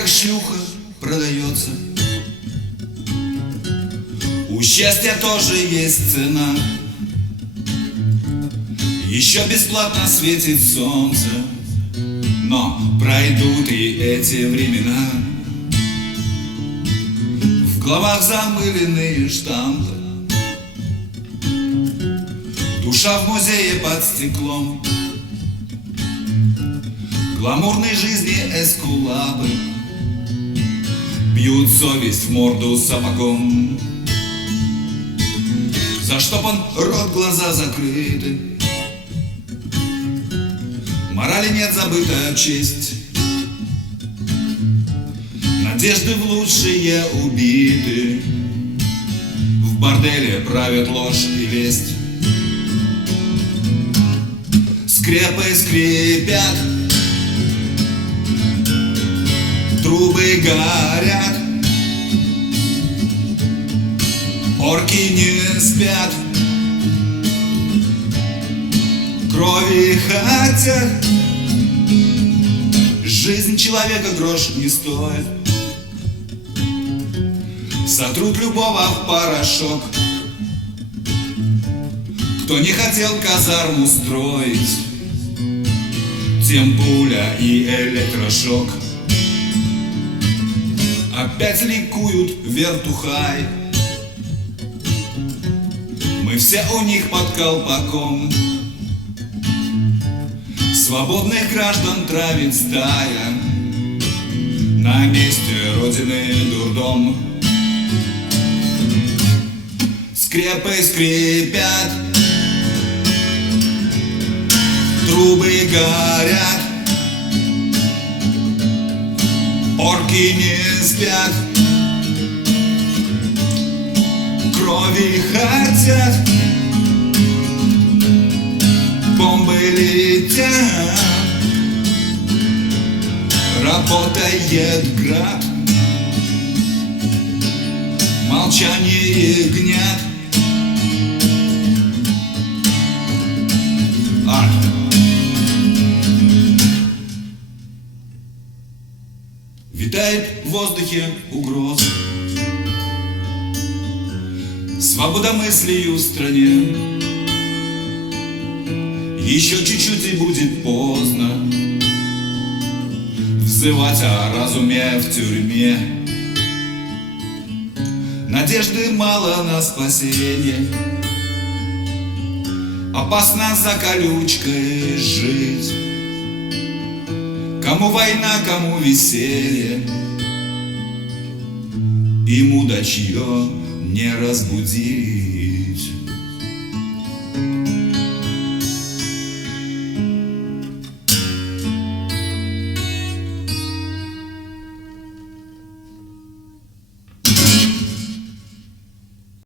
как шлюха продается. У счастья тоже есть цена. Еще бесплатно светит солнце, но пройдут и эти времена. В головах замыленные штампы, душа в музее под стеклом, гламурной жизни эскулапы бьют совесть в морду сапогом. Заштопан рот, глаза закрыты, морали нет, забыта честь. Надежды в лучшие убиты, в борделе правят ложь и лесть. Скрепы скрипят, трубы горят, орки не спят, крови хотят. Жизнь человека грош не стоит, сотрут любого в порошок. Кто не хотел казарму строить, тем пуля и электрошок. Опять ликуют вертухай, мы все у них под колпаком. Свободных граждан травит стая, на месте родины дурдом. Скрепы скрипят, трубы горят, орки не спят, крови хотят. Бомбы летят, работает град, молчание ягнят. Витает в воздухе угроза, свобода мыслей в стране. Еще чуть-чуть и будет поздно взывать о разуме в тюрьме. Надежды мало на спасение, опасно за колючкой жить. Кому война, кому веселье, им удачье не разбудить.